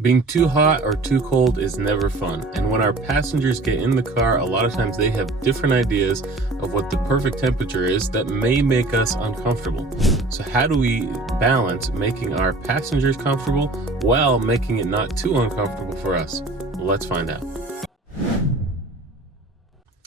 Being too hot or too cold is never fun, and when our passengers get in the car, a lot of times they have different ideas of what the perfect temperature is that may make us uncomfortable. So how do we balance making our passengers comfortable while making it not too uncomfortable for us? Let's find out.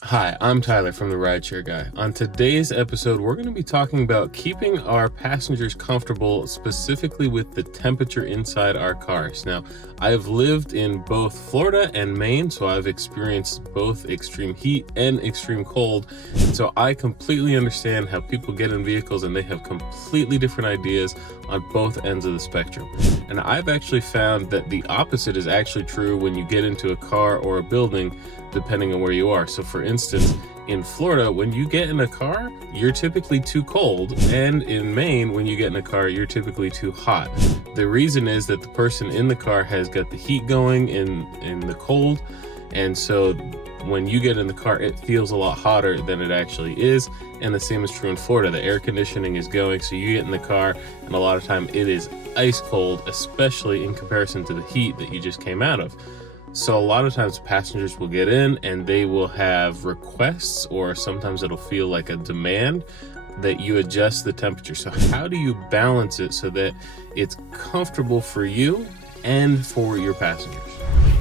Hi, I'm Tyler from the RideShare Guy. On today's episode, we're going to be talking about keeping our passengers comfortable, specifically with the temperature inside our cars. Now, I've lived in both Florida and Maine, so I've experienced both extreme heat and extreme cold. So I completely understand how people get in vehicles and they have completely different ideas on both ends of the spectrum. And I've actually found that the opposite is actually true when you get into a car or a building, depending on where you are. So for instance, in Florida, when you get in a car, you're typically too cold. And in Maine, when you get in a car, you're typically too hot. The reason is that the person in the car has got the heat going in the cold. And so when you get in the car, it feels a lot hotter than it actually is. And the same is true in Florida. The air conditioning is going, so you get in the car, and a lot of time it is ice cold, especially in comparison to the heat that you just came out of. So a lot of times passengers will get in and they will have requests, or sometimes it'll feel like a demand that you adjust the temperature. So how do you balance it so that it's comfortable for you and for your passengers?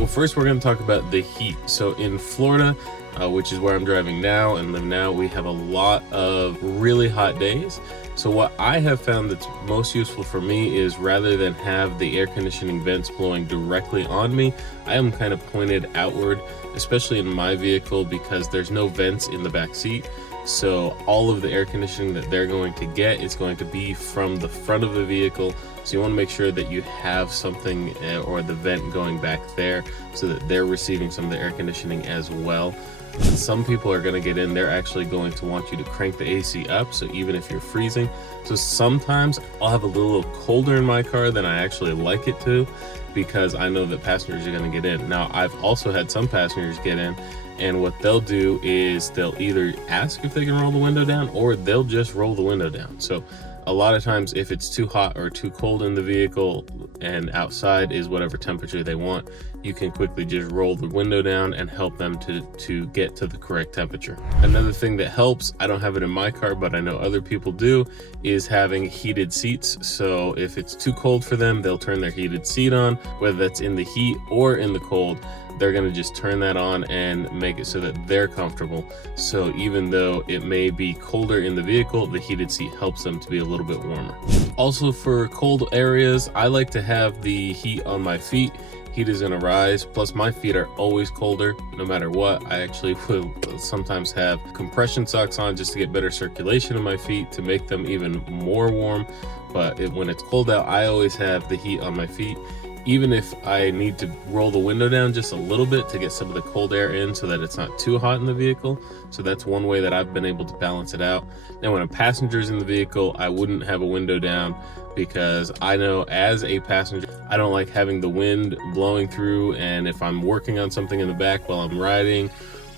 Well, first we're going to talk about the heat. So in Florida, which is where I'm driving now and live now, we have a lot of really hot days. So what I have found that's most useful for me is, rather than have the air conditioning vents blowing directly on me, I am kind of pointed outward, especially in my vehicle, because there's no vents in the back seat. So all of the air conditioning that they're going to get is going to be from the front of the vehicle. So you want to make sure that you have something or the vent going back there so that they're receiving some of the air conditioning as well. Some people are going to get in, they're actually going to want you to crank the AC up, so even if you're freezing. So sometimes I'll have a little colder in my car than I actually like it to, because I know that passengers are going to get in. Now, I've also had some passengers get in, and what they'll do is they'll either ask if they can roll the window down, or they'll just roll the window down. So a lot of times, if it's too hot or too cold in the vehicle and outside is whatever temperature they want, you can quickly just roll the window down and help them to get to the correct temperature. Another thing that helps, I don't have it in my car, but I know other people do, is having heated seats. So if it's too cold for them, they'll turn their heated seat on, whether that's in the heat or in the cold. They're going to just turn that on and make it so that they're comfortable. So even though it may be colder in the vehicle, the heated seat helps them to be a little bit warmer. Also, for cold areas, I like to have the heat on my feet. Heat is going to rise, plus my feet are always colder no matter what. I actually will sometimes have compression socks on just to get better circulation in my feet to make them even more warm. But when it's cold out, I always have the heat on my feet, even if I need to roll the window down just a little bit to get some of the cold air in so that it's not too hot in the vehicle. So that's one way that I've been able to balance it out. Now, when a passenger's in the vehicle, I wouldn't have a window down, because I know as a passenger, I don't like having the wind blowing through. And if I'm working on something in the back while I'm riding,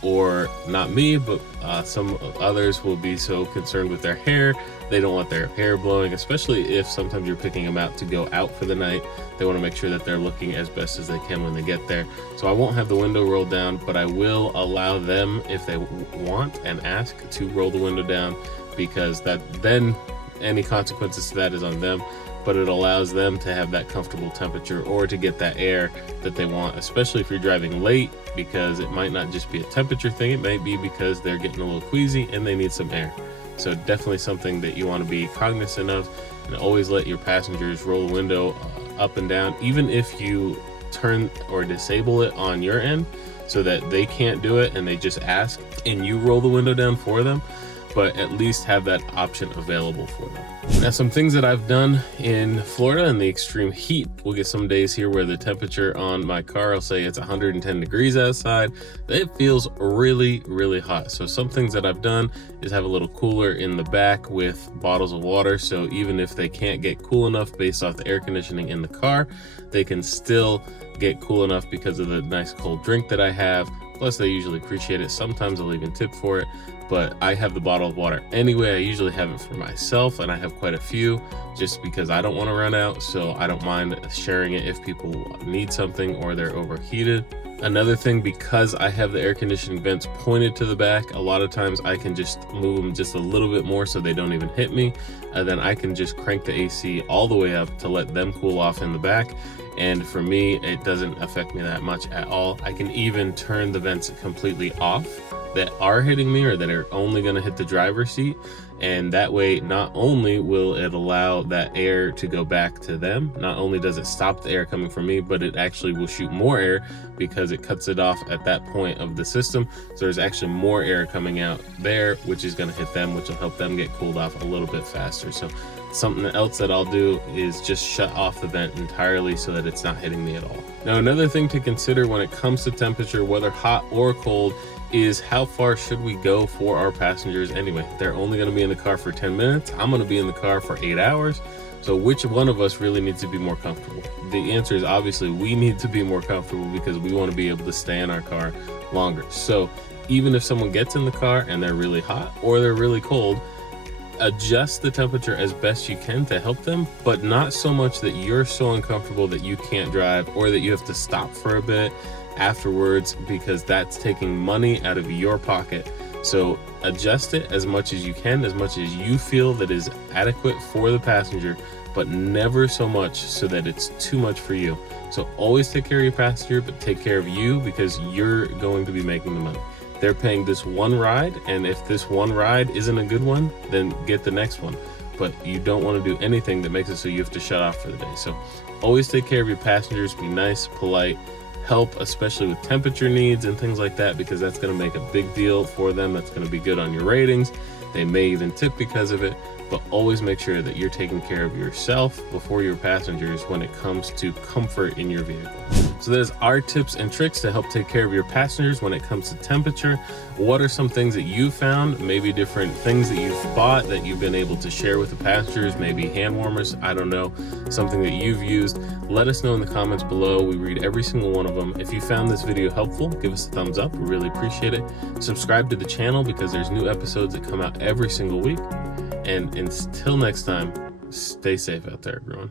or not me, but some others will be so concerned with their hair, they don't want their hair blowing, especially if sometimes you're picking them out to go out for the night. They want to make sure that they're looking as best as they can when they get there. So I won't have the window rolled down, but I will allow them, if they want and ask, to roll the window down, because then any consequences to that is on them. But it allows them to have that comfortable temperature, or to get that air that they want, especially if you're driving late, because it might not just be a temperature thing, it might be because they're getting a little queasy and they need some air. So definitely something that you want to be cognizant of, and always let your passengers roll the window up and down, even if you turn or disable it on your end so that they can't do it and they just ask and you roll the window down for them. But at least have that option available for them. Now, some things that I've done in Florida in the extreme heat, we'll get some days here where the temperature on my car, I'll say it's 110 degrees outside. It feels really, really hot. So some things that I've done is have a little cooler in the back with bottles of water. So even if they can't get cool enough based off the air conditioning in the car, they can still get cool enough because of the nice cold drink that I have. Plus, they usually appreciate it. Sometimes I'll even tip for it. but I have the bottle of water anyway. I usually have it for myself, and I have quite a few just because I don't want to run out, so I don't mind sharing it if people need something or they're overheated. Another thing, because I have the air conditioning vents pointed to the back, a lot of times I can just move them just a little bit more so they don't even hit me, and then I can just crank the AC all the way up to let them cool off in the back. And for me, it doesn't affect me that much at all. I can even turn the vents completely off that are hitting me or that are only going to hit the driver's seat, and that way not only will it allow that air to go back to them, not only does it stop the air coming from me, but it actually will shoot more air because it cuts it off at that point of the system. So there's actually more air coming out there, which is going to hit them, which will help them get cooled off a little bit faster. So something else that I'll do is just shut off the vent entirely so that it's not hitting me at all. Now, another thing to consider when it comes to temperature, whether hot or cold, is how far should we go for our passengers anyway? They're only going to be in the car for 10 minutes. I'm going to be in the car for 8 hours. So which one of us really needs to be more comfortable? The answer is obviously we need to be more comfortable because we want to be able to stay in our car longer. So even if someone gets in the car and they're really hot or they're really cold, adjust the temperature as best you can to help them, but not so much that you're so uncomfortable that you can't drive or that you have to stop for a bit afterwards, because that's taking money out of your pocket. So adjust it as much as you can, as much as you feel that is adequate for the passenger, but never so much so that it's too much for you. So always take care of your passenger, but take care of you, because you're going to be making the money. They're paying this one ride, and if this one ride isn't a good one, then get the next one. But you don't want to do anything that makes it so you have to shut off for the day. So always take care of your passengers, be nice, polite, help, especially with temperature needs and things like that, because that's going to make a big deal for them. That's going to be good on your ratings. They may even tip because of it, but always make sure that you're taking care of yourself before your passengers when it comes to comfort in your vehicle. So there's our tips and tricks to help take care of your passengers when it comes to temperature. What are some things that you found, maybe different things that you've bought that you've been able to share with the passengers, maybe hand warmers, I don't know, something that you've used. Let us know in the comments below. We read every single one of them. If you found this video helpful, give us a thumbs up. We really appreciate it. Subscribe to the channel because there's new episodes that come out every single week. And until next time, stay safe out there, everyone.